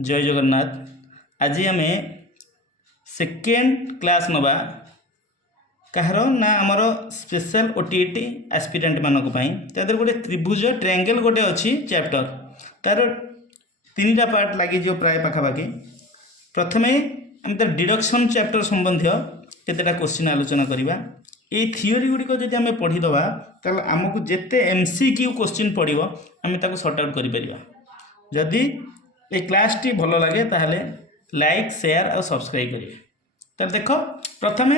जय जगन्नाथ। आज आम सेकेंड क्लास नवा कहार ना आमर स्पेशल ओटीईटी एस्पिरेंट मानक तादर गोटे त्रिभुज ट्रायंगल गोटे अच्छी चैप्टर तार तीन टा पार्ट लगी प्राय पाखापाखि। प्रथम आम तार डिडक्शन चैप्टर संबंधी केतेटा क्वेश्चन आलोचना करवा। ये थियोरी गुड़िक जब आम पढ़ीदवा ताल आमको जिते एमसीक्यू क्वेश्चन पड़ो आम ताको सॉर्ट आउट करिपरिबा। जदि ये क्लास टी भल लगे ताहले लाइक शेयर और सब्सक्राइब करेंगे। ताल देख प्रथम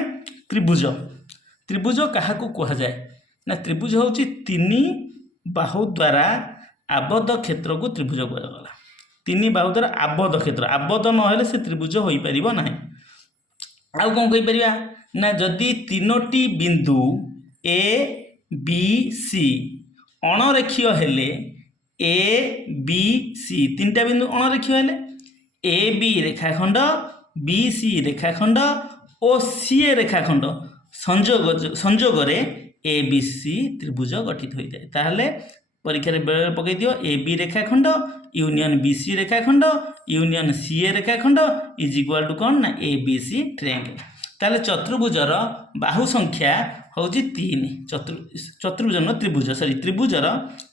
त्रिभुज त्रिभुज क्या कह जाए ना त्रिभुज हूँ तीन बाहु द्वारा आबद्ध क्षेत्र को त्रिभुज कहगला। तीन बाहु द्वारा आबद्ध क्षेत्र आबद्ध नहले से त्रिभुज हो पार ना। आउ कौन कहीपर ना जदि तीनोटी बिंदु ए बी सी अणरेखीय हेले ए बी सी तीन टा बिंदु अणरेखीय हेले ए बी रेखाखंड बी सी रेखाखंड और सी ए रेखाखंड संजोग ए बी सी त्रिभुज गठित होता है। ताहले परीक्षा बेले पकई दियो ए बी रेखाखंड यूनियन बी सी रेखाखंड यूनियन सी ए रेखाखंड इज इक्वाल टू कौन ना ए बी सी ट्रायंगल। ताहले चतुर्भुजर बाहु संख्या हूँ तीन चतुर्भुज न त्रिभुज सॉरी त्रिभुजर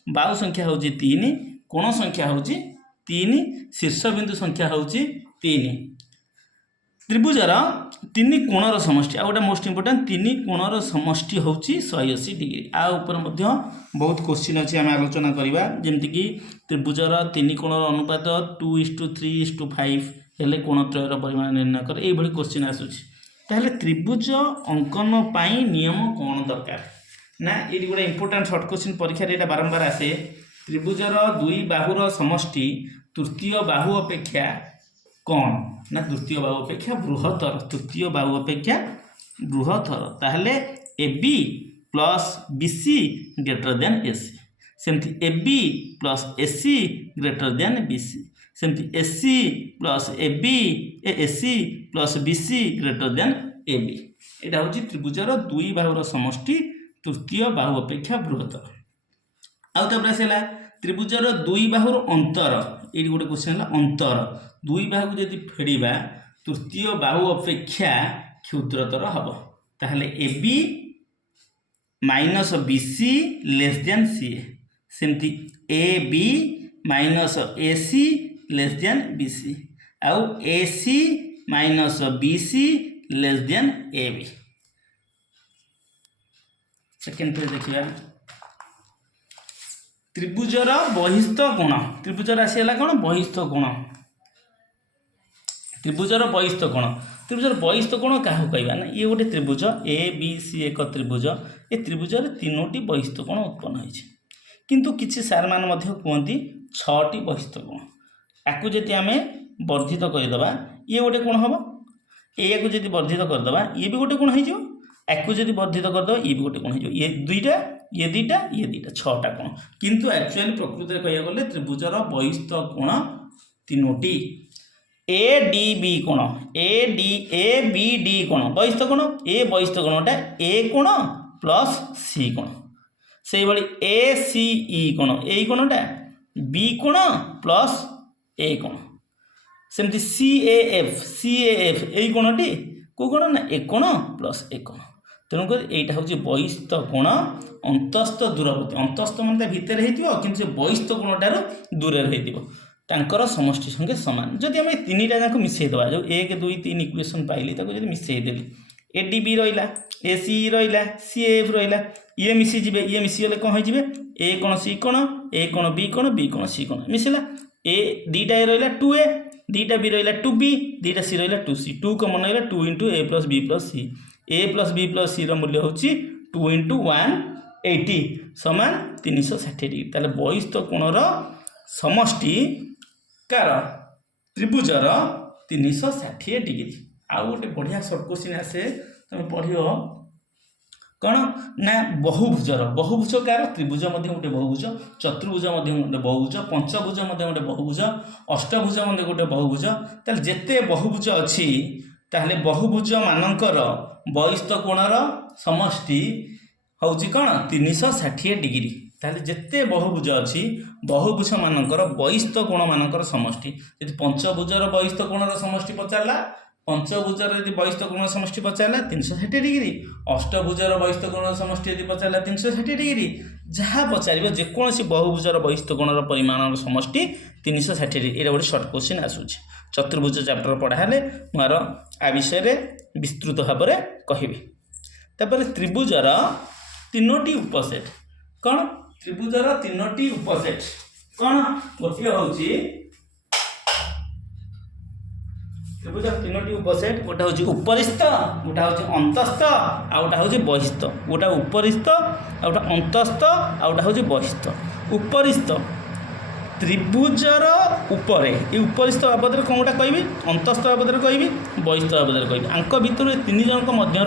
बाहु संख्या हूँ तीन कोण संख्या हूँ तीन शीर्ष बिंदु संख्या हूँ तीन। त्रिभुजर तीन कोणर समष्टि आ गोटे मोस्ट इंपोर्टेंट तीन कोणर समष्टि हूँ 180 डिग्री। आ ऊपर बहुत क्वेश्चन अच्छी आम आलोचना करवा जमीक त्रिभुजर तीन कोणर अनुपात 2:3:5 हेले कोणत्रयर परिमाण निर्णय कर ये क्वेश्चन आसूची। ताहले त्रिभुज अंकन पाई नियम कौन दरकार ना ये गोटे इंपोर्टेंट शॉर्ट क्वेश्चन परीक्षा ये बारंबार आसे। त्रिभुजर दुई बाहुर समष्टि तृतीय बाहु अपेक्षा कौन ना तृतीय बाहु अपेक्षा बृहत्तर तृतीय बाहु अपेक्षा बृहत्तर। ताहले A B plus B C greater than A C सेमती A B plus A C greater than B C सेमती A C plus A B A C plus B C greater than A B. यहाँ हूँ त्रिभुजर दुई बाहुर समष्टि तृतीय बाहु अपेक्षा बृहत्तर। आउे आसला त्रिभुजर दुई बाहुर अंतर ये गोटे क्वेश्चन है अंतर दुई बाहु को जब फेड़ा तृतीय बाहु अपेक्षा क्षुद्रतर हम ताहले A B minus B C less than C A सेमती A B minus A C less than B C आउ A C minus B C less than A B. Second page देखिए त्रिभुजर बहिस्थ कोण त्रिभुजर आसीगला कौन बहिस्थ कोण त्रिभुजर बहिस्थ कोण त्रिभुजर बहिस्थ कोण क्या कहवा ना ये गोटे त्रिभुज ए बी सी एक त्रिभुज ये त्रिभुजर तीनोटी बहिस्थ कोण उत्पन्न होती किंतु किसी सार मान कहती 6टी बहिस्थ कोण आपको जब आम वर्धित करदे ये गोटे कोण हम या जब वर्धित करदे ये भी गोटे कोण हो आपको जब वर्धित करदे ये भी गोटे कोण हो ये दुईटा ये दीटा 6टा कोण किंतु एक्चुअली प्रकृति में कह गले त्रिभुजर बहिस्थ कोण तीनोटी ए डी बी कोण ए बी डी कोण बहिस्थ कोण ए बहिस्थ कोणटा ए कोण प्लस सी कोण से भाई ए सी ई कोण ए कोणटा बी कोण प्लस ए कोण सेमती सी ए एफ ए कोणटी को कोण ना ए कोण प्लस ए कोण। तेणुक यहाँ हूँ बहिस्थ कोण अंतस्थ दूरवर्ती अंतस्थ मन भितर हो बहिस्थ कोणटार दूर रही समष्टि संगे सामान। जदि आम तीन टा जाक मिसेदेवा जो 1 2 3 इक्वेशन पाइली जब मिसेदेली ए डी बी रहा ए सी रहा सी एफ रहा ये मिसीजे ये मिसीगले कौन हो ए कोण सी कोण ए कोण बी कोण सी कोण मिसला ए दीटा ए रहा 2a दीटा बी रहा 2b दीटा सी रहा 2c 2 कमन रहा 2 इंटू ए प्लस बी प्लस सी ए प्लस बी प्लस सी मूल्य हूँ 2 इंटू 180 समान 360 डिग्री। ताले बहिस्थ कोणर समष्टि कार त्रिभुजर 360 डिग्री। आउ गोटे बढ़िया सर्ट क्वेश्चन आसे तुम पढ़ कौन ना बहुभुज कार त्रिभुज गोटे बहुभुज चतुर्भुज गोटे बहुभुज पंचभुज गोटे बहुभुज अष्टभुज गोटे बहुभुज ताले जेते बहुभुज अच्छी ताहले बहुभुज मानकर बहिस्थ कोणर समष्टि हूँ कौन 360 डिग्री ताहले जेते बहुभुज अच्छी बहुभुज मानकर बहिस्थ कोण मानकर समष्टि यदि पंचभुजर बहिस्थ कोणर समष्टि पचारा पंचभुजर यदि बहिस्थ कोण समष्टि पचारा 360 डिग्री अष्टभुजर बहिस्थ कोण समष्टि यदि पचारा 360 डिग्री जहाँ पचार जेकोसी बहुभुजर बहिस्थ कोणर परिमाण समष्टि 360 डिग्री ये गोटे सर्ट क्वेश्चन आसूँ चतुर्भुज चैप्टर पढ़ाले मोर आ विषय विस्तृत भाव में कहबी तापर त्रिभुजर तीनोटी उपसेट कौन त्रिभुजर तीनोटी उपसेट कौन गोटे हूँ त्रिभुजर तीनोटी उपसेट गोटे हूँ उपरिस्थ गोटा हूँ अंतस्थ आ गोटा हूँ बहिस्थ गोटा उपरिस्थ आ गोटा अंतस्थ आ गोटा हूँ बहिस्थ उपरिस्थ त्रिभुजर उपरे ये उपरिस्थ बाबद कौन गोटा कहबी अंतस्थ बाबद कहबी बहिस्थ बाबद कहबी आंक भितर तीन जन मध्य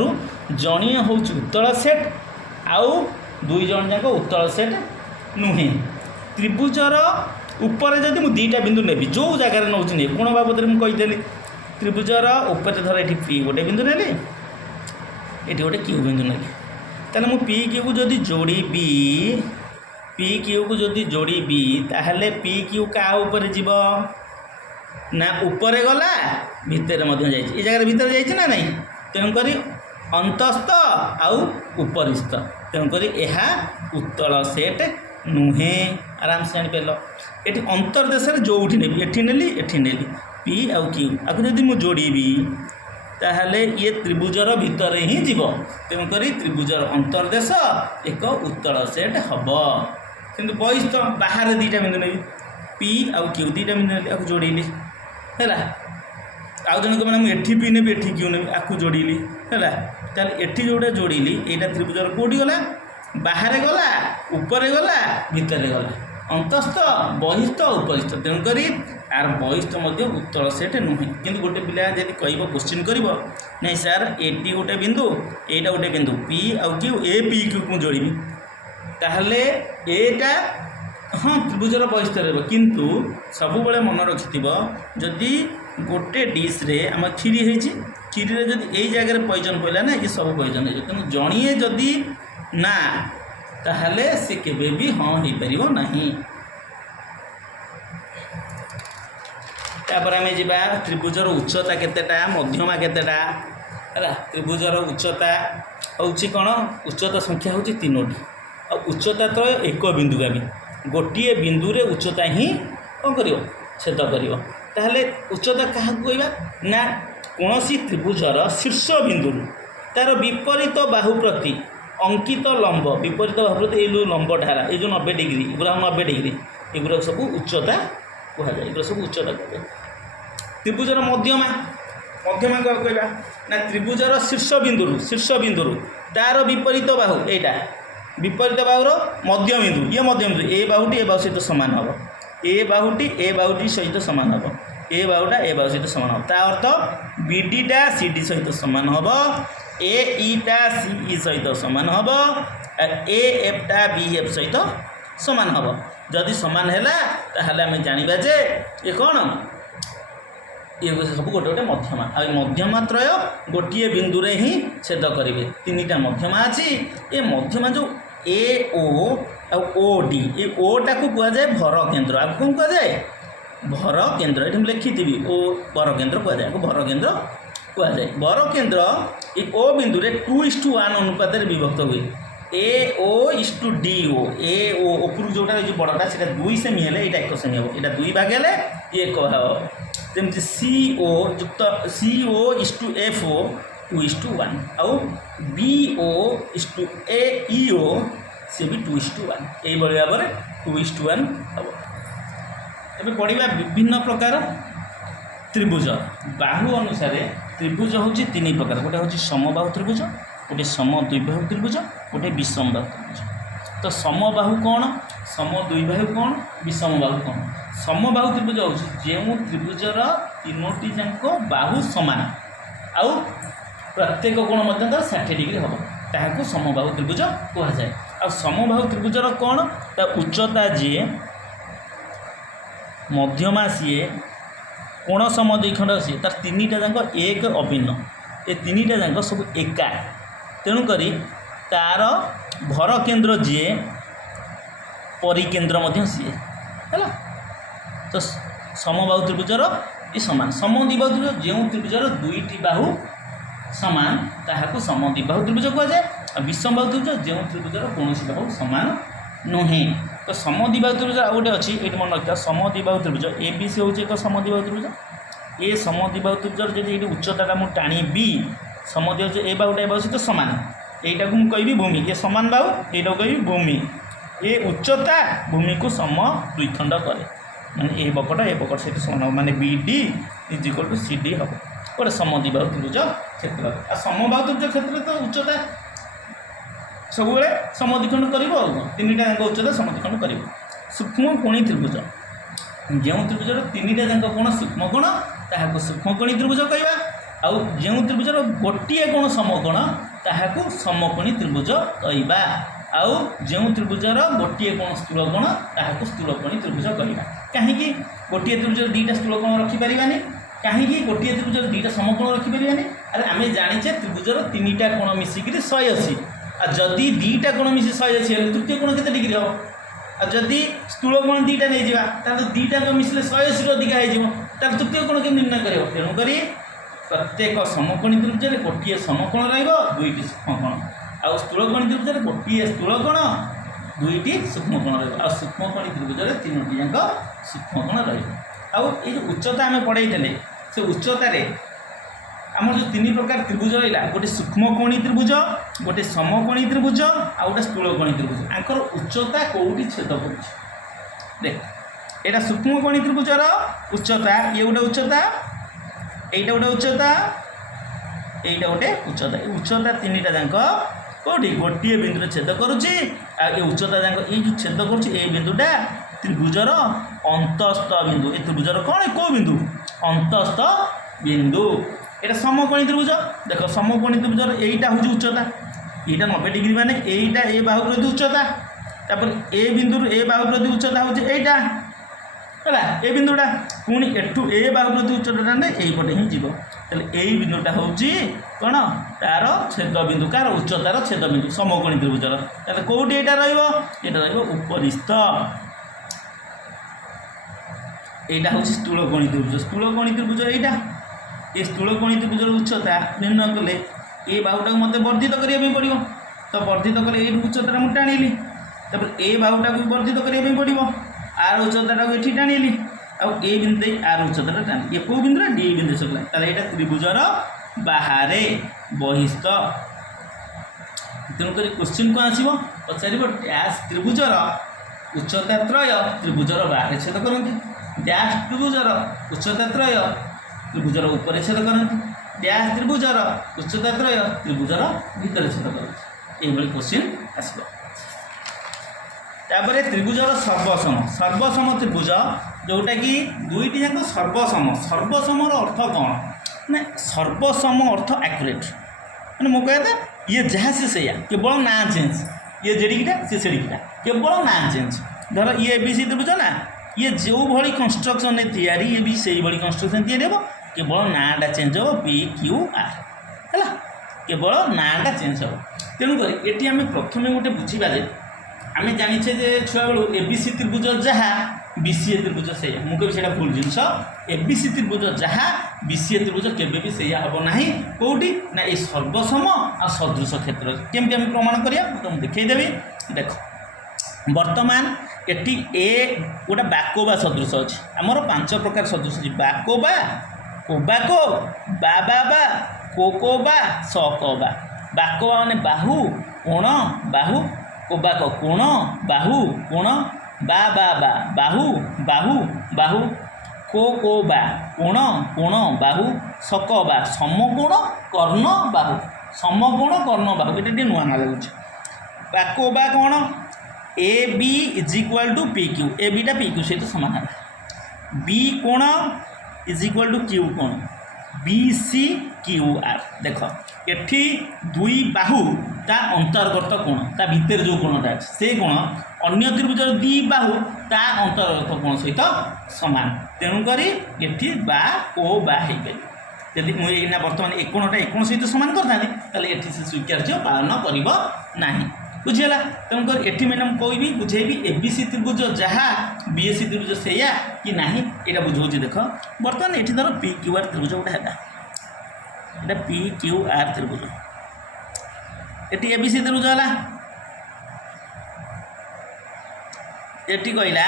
जड़िए हूँ उत्तल सेट आउ दुई जन जाक उत्तल सेट नुहे त्रिभुजर उपर जदि मुझे दुईटा बिंदु नेबी जो जगार नौ कोण बाबद मुझेदेली त्रिभुजर उपर धर ये पी गोटे बिंदु नेली ये गोटे क्यू बिंदु नेली ताले मु पी क्यू को जदि जोड़बी पी क्यू को जदि जोड़बी ताहले पी क्यू क्या ऊपर जीव ना ऊपर गला भितर ये जगह भितर जाइए ना नहीं तेणुक अंतस्थ आउ उपरिस्थ तेणुक यह उत्तल सेट नुहे आराम से जापर ये अंतर्देश जो नेली नेली नेली पी आउ क्यू आपको जब मुझे जोड़बी ताहले ये त्रिभुजर भितर ही जीव तेणुक त्रिभुजर अंतर्देश एक उत्तल सेट हम किंतु बहिस्थ बाहर दुईटा बिंदु नेबी पी आउ क्यू दुईटा बिंदु नेली आपको जोड़ली है आउ जन कहना मुझे पी नेबी एठी क्यू नेबी आपको जोड़ली है ताहले एठी जोड़ा जोड़ली यहाँ त्रिभुजर कौटी गला बाहर गला ऊपर गला भितर गला अंतस्थ बहिस्थ उपरिस्थ तेणुक आर बहिस्थ उत्तल सेट नुहे कि गोटे पिला जब कह क्वेश्चन कर नहीं सार एटी गोटे बिंदु एटा गोटे बिंदु पी आउ क्यू ए पी क्यू को जोड़बी ताहले एटा हाँ त्रिभुजर बहिस्थ रहा किंतु सब बड़े मन रखि जदि गोटे डिश रे आम क्षीरी क्षीरी रे जदि यही जगह पॉइजन पड़ा ना ये सब पॉइजन हो तेणु जड़िए जदि ना ताहले से केबे भी हाँ हो पार नहीं तापर आम जा त्रिभुजर उच्चता केतेटा मध्यमा केतेटा है त्रिभुजर उच्चता हूँ कौन उच्चता संख्या हूँ तीनोटी और उच्चता तो एक बिंदुगामी गोटे बिंदु रे उच्चता ही कौन कर छेद कर ताहले उच्चता क्या कहवा ना कौन त्रिभुजर शीर्ष बिंदु तार विपरीत बाहु प्रति अंकित लंब विपरीत बाहु प्रति ये लंब ढाला ये जो 90 डिग्री एगुरा 90 डिग्री एगुरा सब उच्चता कहुए एगुरा सब उच्चता कहे त्रिभुजर मध्यमा मध्यमा क्या कहवा ना त्रिभुजर शीर्ष बिंदु तार विपरीत बाहु एटा विपरीत बाहुर मध्य बिंदु ये मध्य बिंदु ए बाहुटी ए बाहु सहित सामान हम ए बाहुटी सहित सामान हम ए बाहुटा ए बाहु सहित सामान हम ता अर्थ बीडीटा सीडी सहित सामान हम ए ईटा सी सहित सामान हम ए एफटा बी एफ सहित सामान हम जदि सामान है ताहले आम जाना जे ये कौन ये सब गोटे गोटे मध्यमा आ मध्यमा त्रय गोटे बिंदु रे ही छेद करेंगे तीन मध्यमा अच्छी ये मध्यमा जो ए ओ ओ डी ये ओटा को कहुए भर केन्द्र आपको कौन कहुए भर केन्द्र ये लिखी ओ भर केन्द्र कहुए भर केन्द्र कहुए भर केन्द्र ये ओ बिंदु रे 2:1 अनुपात विभक्त हुए ए ओ इस टू डी ओ ए ओ ऊपर जोटा जो बड़टा से 2 सेमी है ये 1 सेमी हम यहाँ 2 भाग है ये 1 हम जमी सी ओ युक्त सी ओ इस टू एफ ओ 2:1 आउ बी ओ इस टू ए ई ओ सी भी 2:1 यही भाव में 2:1 हम ए पढ़ा विभिन्न प्रकार त्रिभुज बाहु अनुसार त्रिभुज हूँ 3 प्रकार गोटे हूँ समबाहु त्रिभुज गोटे समद्विबाहु त्रिभुज गोटे विषमबाहु त्रिभुज तो समबाहु कौन समद्विबाहु कौन विषमबाहु कौन समबाहु त्रिभुज हूँ जो त्रिभुजर तीनोटी जाक बाहु सामान आउ प्रत्येक कोण 60 डिग्री हम ताकू समबाहु त्रिभुज कहुए आ समबाहु त्रिभुजर कौन ता उच्चता जी मध्यमा सी कोण सम द्विखंड सी तार 3टा जाक एक अभिन्न ये 3टा जाक सब एका तेणुक तार भर केन्द्र जी परिकेन्द्र मध्य सी है। तो समबाहु त्रिभुजर ये सामान समद्विबाहु त्रिभुज जो त्रिभुजर दुईटी बाहु सामान ताहाको समद्विबाहु त्रिभुज कहुए। और विषमबाहु त्रिभुज जो त्रिभुजर कौन बाहु सामान नुहे। तो समद्विबाहु त्रिभुज आ गोटे अच्छी ये मन रखा समद्विबाहु त्रिभुज ए बी सी हूँ एक समद्विबाहु त्रिभुज। ए समद्विबाहु त्रिभुजर जब ये उच्चता मुझे टाणी बी समद्विबाहु ए बाहुटा ए बाहु सहित सामान यहीटा को मुझे भूमि ये सामान बाहु यहाँ कह भूमि ये उच्चता भूमि को सम द्विखंड करे माने ए बकट सहित समान हम माने B D is equal to C D हम गोटे समद्विबाहु त्रिभुज क्षेत्र। आ समबाहु त्रिभुज क्षेत्र तो उच्चता सब समद्विखंड कर तीनटा जाक उच्चता समद्विखंड कर। सूक्ष्म कोणी त्रिभुज जो त्रिभुजर तीनटा जाक कोण सूक्ष्म कोण ताहाको सूक्ष्म कोणी त्रिभुज कहवा। आउ जो त्रिभुजर गोटे कोण समकोण ताहाको समकोणी त्रिभुज कहवा। आउ जो त्रिभुजर गोटे कोण स्थूल कोण ताहाको स्थूलकोणी त्रिभुज कहवा। कहीं गोटे त्रिभुजर दुईटा स्थूलकोण रखिपारानी कहीं गोटे त्रिभुजर दुईटा समकोण रखिपारानी। अरे आम जाने त्रिभुजर तीनटा कोण मिसिक 180 आ जदि दुईटा कोण मिसी 180 तृतीय कोण केते डिग्री हम। आ जदि स्थूल कोण दुईटा नहीं जावा ताले दुईटा मिसले 180 अधिक हो ताले तृतीय कोण के निर्णय करियो। तेणु करी प्रत्येक समकोणी त्रिभुजरे गोटे समकोण रहिबो दुईटी सूक्ष्मकोण। आ स्थूलकोणी त्रिभुजरे गोटे स्थूलकोण दुईटी सूक्ष्मकोण रहिबो। आ सूक्ष्मकोणी त्रिभुजरे तीनोटी जाक सूक्ष्मकोण रहिबो। आउ ये उच्चता आम पढ़ाई से उच्चतार आम जो तीन प्रकार त्रिभुज रहा गोटे सूक्ष्मकोणी त्रिभुज गोटे समकोणी त्रिभुज आ गोटे स्थूलकोणी त्रिभुज आंकर उच्चता कौटी छेद कर देख यहाँ सूक्ष्मकोणी त्रिभुजर उच्चता ये गोटे उच्चता यहीटा गोटे उच्चता यहीटा गोटे उच्चता उच्चता तीनटा जाक कौटी गोटे बिंदु छेद करुच्ची आ उच्चता जाक ये जो छेद करुच्ची ये बिंदुटा त्रिभुजर अंतस्थ बिंदु ये त्रिभुजर कौन कौ बिंदु अंतस्थ बिंदु। यहाँ समकोणी त्रिभुज देख समकोणी त्रिभुजर यहीटा हूँ उच्चता यहाँ 90 डिग्री माने यहीटा ए बाहु प्रति उच्चता तापर ए बिंदु ए बाहु प्रति उच्चता हूँ यहीटा है ए बिंदुटा पुणी एठू ए बाहु प्रति उच्चता ना यहीपटे ही जीव तेल यही बिंदुटा हूँ कौन तार छेद बिंदु कार उच्चतार छेद बिंदु समकोणी त्रिभुजर ताले कौटी यहाँ रहित यहाँ हूँ स्थूलकोणी त्रिभुज स्थूलकोणी त्रिभुज यहाँ ये स्थूलकोणी त्रिभुजर उच्चता निर्णय कले ये बाहुटा मत वर्धित करने पड़ो। तो वर्धित कले ये उच्चता मुझे टाणिली ए बाहुटा को वर्धित करने पड़ो आर उच्चता को ये टाणिली आउ ए बिंदु आर उच्चता टाणी ये कौ बिंदु डी बिंदु सकला ताले यहाँ त्रिभुजर बाहर बहिस्थ। तेणुक क्वेश्चन कौन आसो पचार डैश त्रिभुजर उच्चता त्रय त्रिभुजर बाहर छेद करती डैश त्रिभुजर उच्चता त्रय त्रिभुजर ऊपर छेद करती डैश त्रिभुजर उच्चता त्रय त्रिभुजर भितर छेद करती ये क्वेश्चन आसो। तापर त्रिभुजर सर्वसम सर्वसम त्रिभुज जोटा कि दुईटी जाक सर्वसम सर्वसमर अर्थ कौन ना सर्वसम अर्थ एक्यूरेट मैंने मो कहता ये जहाँ से सैया केवल ना चेंज ये जेडिकीटा सी सेडिकीटा केवल ना चेंज धर ये बी सी त्रिभुज ना ये जो भली कंस्ट्रक्शन तैयारी ये भी से भाई कंस्ट्रक्शन तैयारी हम केवल नाटा चेंज हो पी क्यू आर है केवल नाटा चेंज हम। तेणुक ये आम प्रथम गोटे बुझा आम जाचे छुआ बेलू एबीसी त्रिभुज जहाँ बीसीए त्रिभुज से मुझे भूल जिनस एबीसी त्रिभुज जहाँ बीसीए त्रिभुज केवे से हम ना कौटी ना ये सर्वसम आ सदृश क्षेत्र केमती आम प्रमाण करिया तुम देखईदेवी देख वर्तमान एटी ए गोटे बाकोबा सदृश अच्छी आमर 5 प्रकार सदृश अच्छी बाकोबा कोबाको बाबा कोकोबा सकोबा बाकोबा माने बाहु कोण बाहु कोबाको कोण बाहु कोण बाबा बाहु बाहु बाहु कोकोबा कोण कोण बाहु सकबा समकोण कर्ण बाहु समकोण कर्ण बाहु ये नुआ ना लगुच बाकोबा कौन A B is equal to P Q ए बीटा पी क्यू सहित सामान है बी कोण इज इक्वाल टू क्यू कोण बी सी क्यू आर देख एठी दुई बाहु ता अंतर्गत कोण ता भितर जो कोणटा अच्छे से कोण अन्य त्रिभुजर दी बाहु ता अंतर्गत कोण सहित सामान तेणुक एठी बा ओ बा हो पार यदि मुझे बर्तमान एक कोणटा एक कोण सहित सामान करता एठी से स्वीकार्य पालन करना बुझीगला तेणुकर एटी मैडम कहबी बुझेबी एबीसी त्रिभुज जहाँ बीएसी त्रिभुज सैया कि नहीं यहाँ बुझाऊँ देख बर्तमान ये धर पी क्यू आर त्रिभुज गोटे है यहाँ पी क्यू आर त्रिभुज ये एबीसी त्रिभुज है ये कहला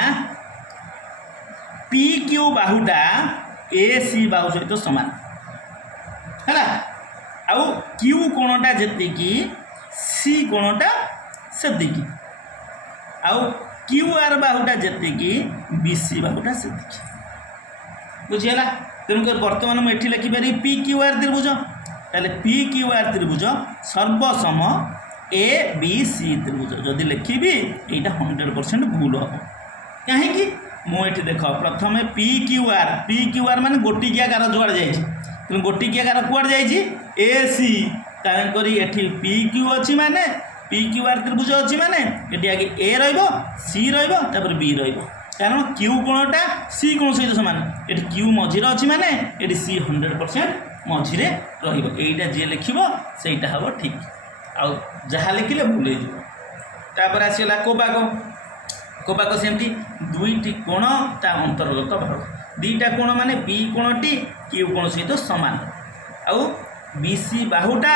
पी क्यू बाहुटा ए सी बाहु सहित सामान है आउ क्यू कोणटा जी सी कोणटा से आउ क्यू आर बाहुटा जी बीसी बाहुटा से बुझीगला तेणुक बर्तमान मुझे लिखिपारि पी क्यू आर त्रिभुज ताले पी क्यू आर त्रिभुज सर्वसम ए बी सी त्रिभुज जदि लिखी यहाँ 100% भूल हम कहीं मुझे देख प्रथम पी क्यू आर मान गोटिकिया गार जुआड़ जाए तेणु गोटिकिया गार कुआड़ जाए ए सी तेणुक ये पी क्यू अच्छी माने पी क्यू आर त्रिभुज अच्छी माने ये आगे ए री रही बी कारण क्यू कोणटा सी कोण सहित सामान ये क्यू मझे अच्छी माने ये सी 100% मझे रहीटा जी लिख से हम ठीक आउ जहाँ लिखिले भूल होपर आसगला कोपाक सेमती दुईटी कोण ता अंतर्गत भाग दीटा कोण माने पी कोणटी क्यू कोण सहित सामान आउ बीसी बाहुटा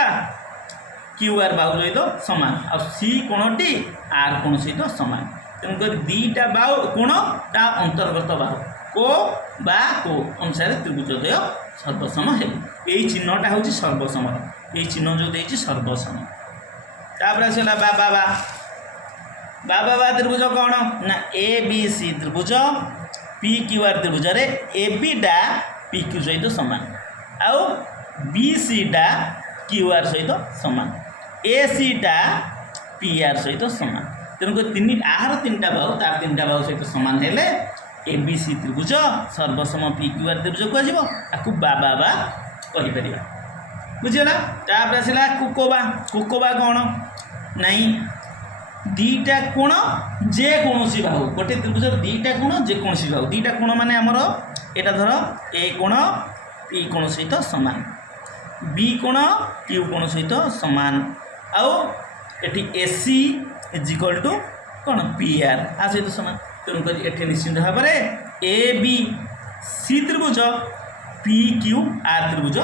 क्यू आर बाहु सहित सामान आ सी कोणटी आर कोण सहित सामान तेणुक दीटा बाहु कोण ता अंतर्गत बाहु को अनुसार त्रिभुजद्वय सर्वसम है यही चिन्हटा हूँ सर्वसम यही चिन्ह जो देती सर्वसम तापर आसला बाबा त्रिभुज कौन ना ए बी सी त्रिभुज पी क्यू आर त्रिभुज रे ए बी डा पी क्यू सहित सामान आउ बी सी डा क्यू आर सहित सामान ए सी डा पी आर सहित सामान तेणुक आहार तीन टा बाहु तार 3टा बाहु सहित सामान हेले ए बी सी त्रिभुज सर्वसम पी क्यू आर त्रिभुज कह आपको बाबा कहीपर बुझीगला तापर आसला कुकोबा कौन नहीं दीटा कोण जेकोसी बाहु गोटे त्रिभुज दीटा कोण जेकोसी बाहु दीटा कोण माने आमर एटा धर ए कोण पी कोण सहित सामान बी कोण क्यू कोण सहित सामान आउ A T A C is equal to कौन पी आर आ सहित सामान तेणुक ये निश्चित भाव में ए बी सी त्रिभुज पी क्यू आर त्रिभुज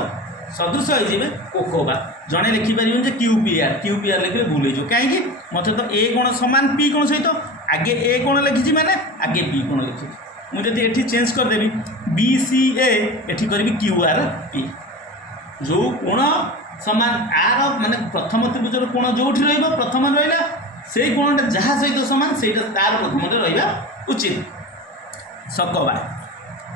सदृश हो कोकोबा जड़े लिखिपर क्यू पी आर लिखे भूल हो कहीं मत तो ए कोण सामान पी कोण सहित आगे ए कोण लिखी मैंने आगे बी कोण लिखी मुझे ये चेंज करदेवी बी सी एटी करी क्यू आर पी जो कोण सामान आर माने प्रथम त्रिभुजर कोण जो प्रथम रहा से कोणटा जहाँ सहित सामान से तार प्रथम रहा उचित सकबा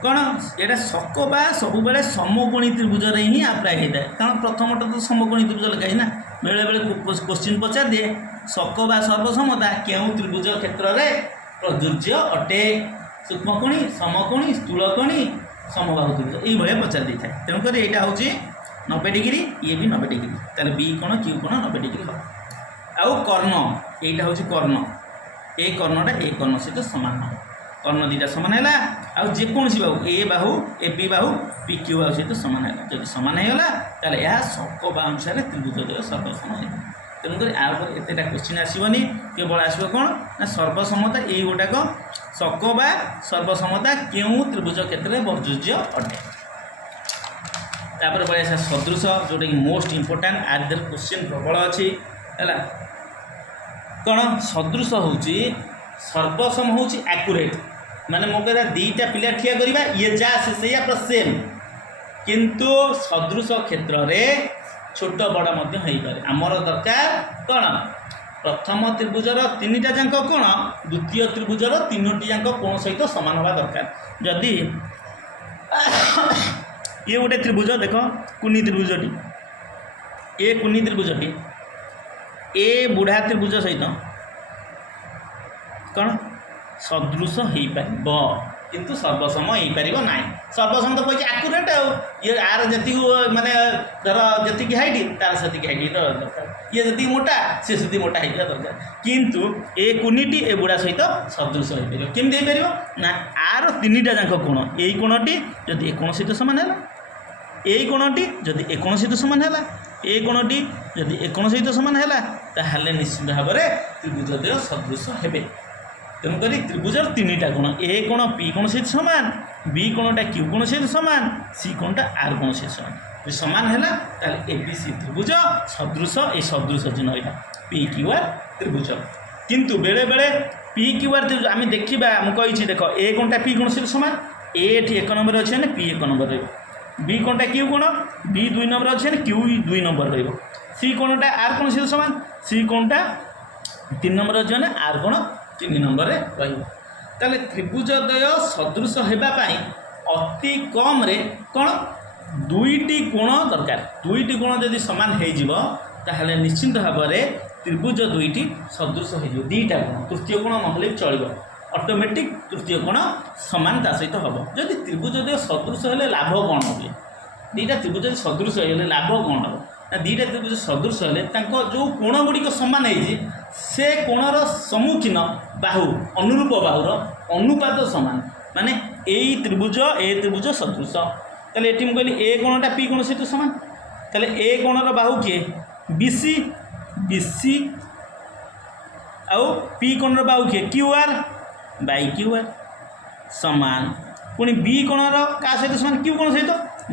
कौन ये सकबा सब बेले समकोणी त्रिभुज ही आप्लाय होता है कारण प्रथमटा तो समकोणी त्रिभुज लिखाई ना बेले बेले क्वेश्चन पचार दिए सकबा सर्वसमता क्यों त्रिभुज क्षेत्र में प्रযোज्य अटे सूक्ष्मकोणी समकोणी स्थूलकोणी समबाहु त्रिभुज ये पचार दी था तेणुक यहाँ हूँ 90 डिग्री ये भी 90 डिग्री ताले बी कोण क्यू कोण 90 डिग्री हम आउ कर्ण यहाँ हूँ कर्ण ए कर्णटा ए कर्ण सहित सामान हम कर्ण दीटा सामान है आउ जेकोसी बाहु ए बाहु A B Bahu P Q बाहु सहित सामान है जब सामान होगा ताले यह सकबा अनुसार त्रिभुजद्वय सर्वसम है तेणुक एतटा क्वेश्चन आसबनी केवल आसो कौन ना सर्वसमता यही गोटाक सकबा सर्वसमता क्यों त्रिभुज क्षेत्र में प्रযোज्य अटे तापर पड़े सदृश जोटा कि मोस्ट इम्पोर्टाट आज देर क्वेश्चन प्रबल अच्छी है कौन सदृश हूँ सर्वसम हूँ एक्यूरेट माने मो कह दीटा पिला ठिया करवा ये जा से सेम किंतु सदृश क्षेत्र में छोट बड़ पारे आमर दरकार कौन प्रथम त्रिभुजर 3टा जाक कोण द्वितीय त्रिभुजर 3टी जाक कोण सहित सामान हवा दरकार जदि ये गोटे त्रिभुज देख कुनी त्रिभुजटी ए कुनी त्रिभुजटी ए बुढ़ा त्रिभुज सहित कौन सदृश हो पार किंतु सर्वसम हो पार ना सर्वसम तो कही आकुरेट ये आर जी माने धर जी हाइट तार से हाइट दरकार ये जी मोटा सी से मोटा हो दरकार किंतु ए कुनीटी ए बुढ़ा सहित सदृश हो पार केमती हो पार ना आर 3टा जाक कोण यही कोणटी जदि ए कोण सहित सामान है यही कोणटी जदि ए कोण सहित सामान है ए कोणटी जदि ए कोण सहित सामान है ताहले निश्चित भाव में त्रिभुजद्वय सदृश हेबे। तेणुक त्रिभुजर तीनटा कोण ए कोण पी कोण सहित सामान बी कोणटा क्यू कोण सहित सामान सी कोणटा आर कोण सहित सामान जो सामान है ताहले एबीसी त्रिभुज सदृश ए सदृश चिन्ह यहाँ पी क्यू आर त्रिभुज। किंतु बेले बेले पी क्यू आर त्रिभुज आम देखा मुझे देख ए कोणटा पी कोण सहित सामान ए एक नंबर अच्छे ना पी एक नंबर बी कोणटा क्यू कोण बी 2 नंबर अच्छे ना क्यू 2 नंबर सी कोणटा आर कोण सहित सामान सी कोणटा 3 नंबर अच्छे ना आर कोण 3 नंबर ताले त्रिभुजद्वय सदृश होगापाई अति कम रे कौन दुईटी कोण दरकार दुईटी कोण जदि सामान हो निश्चिंत भाव में त्रिभुज दुईटी सदृश हो दीटा कोण तृतीय कोण नहले चलो ऑटोमेटिक तृतीय कोण सामान ता सहित हम जदि त्रिभुजद्वय सदृश हेले लाभ कौन हुए दीटा त्रिभुज सदृश हेले लाभ कौन हम ना दीटा त्रिभुज सदृश हेले जो कोण गुड़िक सामान से कोणर सम्मुखीन बाहु अनुरूप बाहुर अनुपात सामान माने ए त्रिभुज सदृश ताले एटी कहली ए कोणटा पी कोण सहित सामान ताले ए कोणर बाहु किए बीसी बीसी आउ पी कोणर बाहु किए Q R by Q are सामान पुणी बी कोणर का सहित सामान क्यू कोण सहित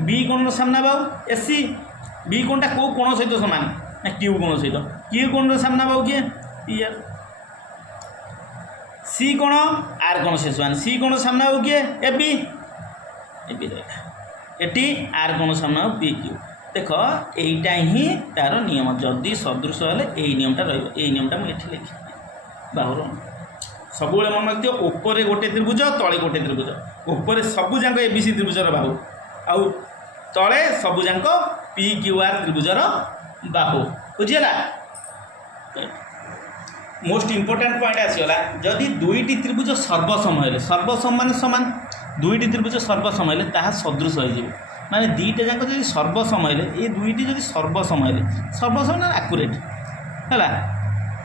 बी कोणर सामना बाहु एसी बी कोणटा को कोण सहित सामान ना क्यू कोण सहित क्यू कोणर सामना बाहु किए पी आर सी कोण आर कोण सहित सामान सी कोण सामना बाहु किए ए बी रहा एटी आर कोण सामना पी क्यू देख यहीटा ही तार नियम जदि सदृश हेले यही नियमटा रही नियमटा मुझे लिखी बाहुर सब मन रखिए ऊपर गोटे त्रिभुज तले गोटे त्रिभुज ऊपर सबू जाक एबीसी त्रिभुजर बाहु आउ तले सबू जाक पी क्यू आर त्रिभुजर बाहु बुझीगला। मोस्ट इंपोर्टेंट पॉइंट आसीगला जदि दुईटी त्रिभुज सर्वसम मान सामान दुईटी त्रिभुज सर्वसम ताहा सदृश हो माने दीटा जाक जब सर्वसम ये दुईटी जब सर्वसम ना आकुरेट है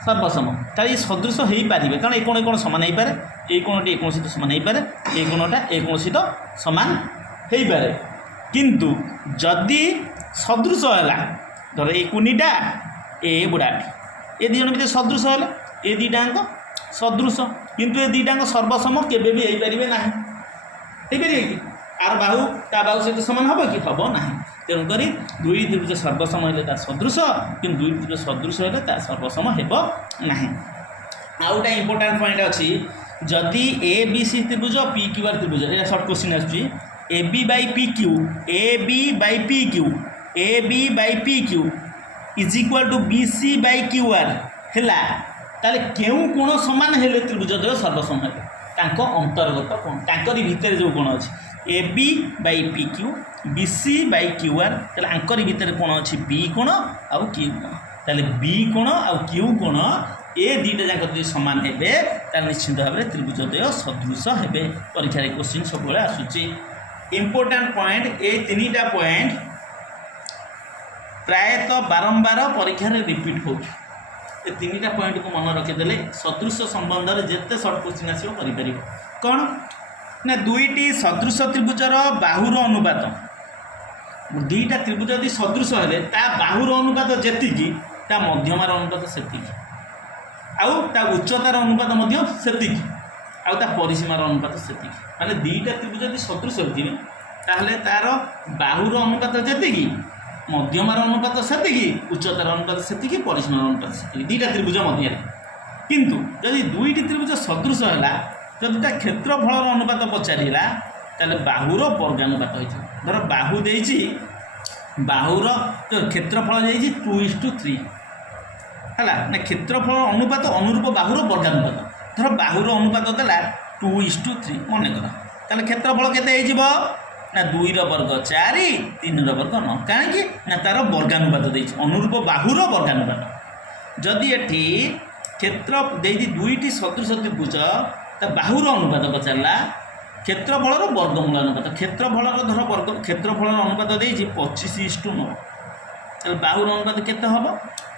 सर्वसम तार ये सदृश हो पारे कारण ये कोण सामान हो पारे ये कोणटी एक सहित सामान हो पारे ये कोणटा एक सहित सामान हो पारे किंतु जदि सदृश है धर ये कुनीटा ए बुढ़ाटी ये दी जन भर सदृश है ये दीटाक सदृश किंतु ये दीटाक सर्वसम केबे भी हो ना कि आर बाहु ता बाहु सहित सामान हम कि हम ना तेणुक दुई त्रिभुज सर्वसम है सदृश कि दुई त्रिभुज सदृश है सर्वसम हो ना। आउ गोटे इंपोर्टाट पॉइंट अच्छी जदि ए बी सी त्रिभुज पी क्यू आर त्रिभुज ये सर्ट क्वेश्चन आसूँ A B by P Q A B by P Q A B by P Q is equal to B C by Q R है ताले केउ कोण सामान हेले त्रिभुजद्वय सर्वसम है अंतर्गत कोण तांकरी भितर जो कोण अच्छी A B by P Q B C by Q R ताले आंकरी भितर कोण अच्छी बी कोण आउ क्यू कोण ताले बी कोण आउ क्यू कोण ए दीटा जाक जो सामान हेबे तार निश्चित भाव में त्रिभुजद्वय सदृश हेबे परीक्षा क्वेश्चन सब आसूची इंपोर्टेंट पॉइंट ए तीनटा पॉइंट प्रायतः बारंबार परीक्षा रिपीट हो तीनटा पॉइंट को मन रखीदे सदृश संबंध में जिते सर्ट क्वेश्चन आसो कर कौन ना दुईटी सदृश त्रिभुजर बाहुर अनुपात दुईटा त्रिभुज यदि सदृश है बाहुर अनुपात जी मध्यमार अनुपात से आउ ता उच्चतार अनुपात से आउ ता परिसीमार अनुपात से माने दुईटा त्रिभुज यदि सदृश होती ताहले तार बाहुर अनुपात जी मध्यमार अनुपात से उच्चतार अनुपात से परिसीमार अनुपात से दुईटा त्रिभुज मध्य किंतु जदि दुईटी त्रिभुज सदृश है जदि क्षेत्रफल अनुपात पचारा ताले बाहुर वर्गानुपात होती धर बाहु देछि बाहुर क्षेत्रफल जाइए 2:3 है ना क्षेत्रफल अनुपात अनुरूप बाहुर वर्गानुपात धर बाहुर अनुपात देला 2:3 मन कर ताले क्षेत्रफल केते ना 2 वर्ग 4 3 वर्ग 9 कहीं ना तार वर्गानुपात देछि अनुरूप बाहुर वर्गानुपात जदि एठी क्षेत्र देछि दुईटी सदृश त्रिभुज ता बाहुर अनुपात पचारा क्षेत्रफल वर्गमूल अनुपात क्षेत्रफल धर वर्ग क्षेत्रफल अनुपात देछि 25:9 ताले बाहुर अनुपात केते हबो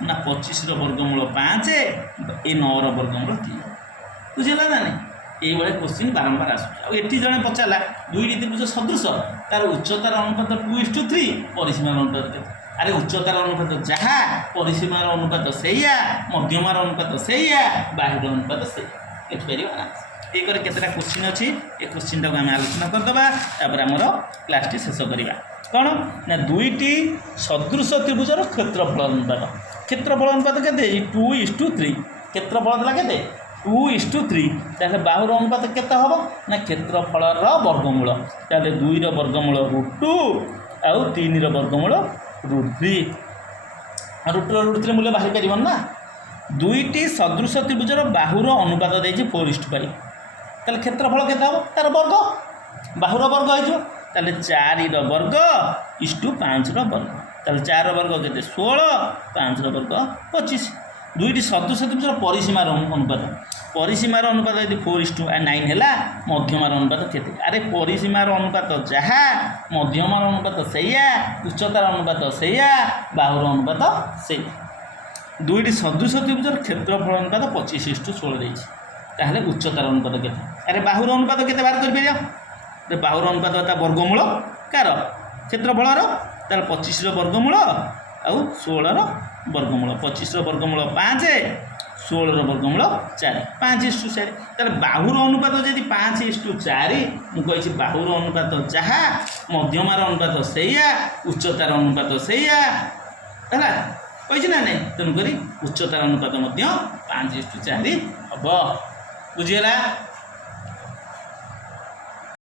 ना 25 वर्गमूल 5 ए 9 वर्गमूल 3 बुझिला ना नहीं ये क्वेश्चन बारंबार आसुची एटी जड़े पचारा दुईटी त्रिभुज सदृश तार उच्चतार अनुपात 2:3 परिसीमार अनुपात ଆରେ ଉଚ୍ଚତାର ଅନୁପାତ ଯାହା, ପରିସୀମାର ଅନୁପାତ ସେଇଆ, ମଧ୍ୟମାର ଅନୁପାତ ସେଇଆ, ବାହୁର ଅନୁପାତ ସେଇଆ। ଲେଖିପାରିବା ନା? ଏ କରି କେତେଟା କୋଶ୍ଚିନ୍ ଅଛି, ଏ କୋଶ୍ଚିନ୍ଟାକୁ ଆମେ ଆଲୋଚନା କରିଦେବା, ତାପରେ ଆମର କ୍ଲାସ୍ଟି ଶେଷ କରିବା। କ'ଣ ନା ଦୁଇଟି ସଦୃଶ ତ୍ରିଭୁଜର କ୍ଷେତ୍ରଫଳ ଅନୁପାତ। କ୍ଷେତ୍ରଫଳ ଅନୁପାତ କେତେ? 2:3। କ୍ଷେତ୍ରଫଳ ଥିଲା କେତେ? 2:3। ତାହେଲେ ବାହୁର ଅନୁପାତ କେତେ ହେବ ନା କ୍ଷେତ୍ରଫଳର ବର୍ଗମୂଳ। ତାହେଲେ 2ର ବର୍ଗମୂଳ √2 ଆଉ 3ର ବର୍ଗମୂଳ √3। √3 ମୂଲ୍ୟ ବାହାରି ପାରିବନି ନା। ଦୁଇଟି ସଦୃଶ ତ୍ରିଭୁଜର ବାହୁର ଅନୁପାତ ଦେଇଛି 4:5। ତାହେଲେ କ୍ଷେତ୍ରଫଳ କେତେ ହେବ? ତାର ବର୍ଗ, ବାହୁର ବର୍ଗ ହେଇଯିବ। ତାହେଲେ 4ର ବର୍ଗ = 5ର ବର୍ଗ। ତାହେଲେ 4ର ବର୍ଗ କେତେ? 16, 5ର ବର୍ଗ 25। ଦୁଇଟି ସଦୃଶ ତ୍ରିଭୁଜର ପରିସୀମାର ଅନୁପାତ। ପରିସୀମାର ଅନୁପାତ ଯଦି 4:9 ହେଲା, ମଧ୍ୟମାର ଅନୁପାତ କେତେ? ଆରେ ପରିସୀମାର ଅନୁପାତ ଯାହା, ମଧ୍ୟମାର ଅନୁପାତ ସେଇଆ, ଉଚ୍ଚତାର ଅନୁପାତ ସେଇଆ, ବାହୁର ଅନୁପାତ ସେଇଆ। ଦୁଇଟି ସଦୃଶ ତ୍ରିଭୁଜର କ୍ଷେତ୍ରଫଳ ଅନୁପାତ 25:16 ଦେଇଛି। ତାହେଲେ ଉଚ୍ଚତାର ଅନୁପାତ କେତେ? ଆରେ ବାହୁର ଅନୁପାତ କେତେ ବାହାର କରିପାରିବା? ବାହୁର ଅନୁପାତ ତା ବର୍ଗମୂଳ କାର? କ୍ଷେତ୍ରଫଳର। ତାହେଲେ 25ର ବର୍ଗମୂଳ ଆଉ 16ର ବର୍ଗମୂଳ। 25ର ବର୍ଗମୂଳ 5, 16ର ବର୍ଗମୂଳ 4, 5:4। ତାହେଲେ ବାହୁର ଅନୁପାତ ଯଦି 5:4, ମୁଁ କହିଛି ବାହୁର ଅନୁପାତ ଯାହା, ମଧ୍ୟମାର ଅନୁପାତ ସେଇଆ, ଉଚ୍ଚତାର ଅନୁପାତ ସେଇଆ, ହେଲା କହିଛି ନା ନାଇଁ? ତେଣୁକରି ଉଚ୍ଚତାର ଅନୁପାତ ମଧ୍ୟ 5:4 ହେବ। ବୁଝିଗଲା?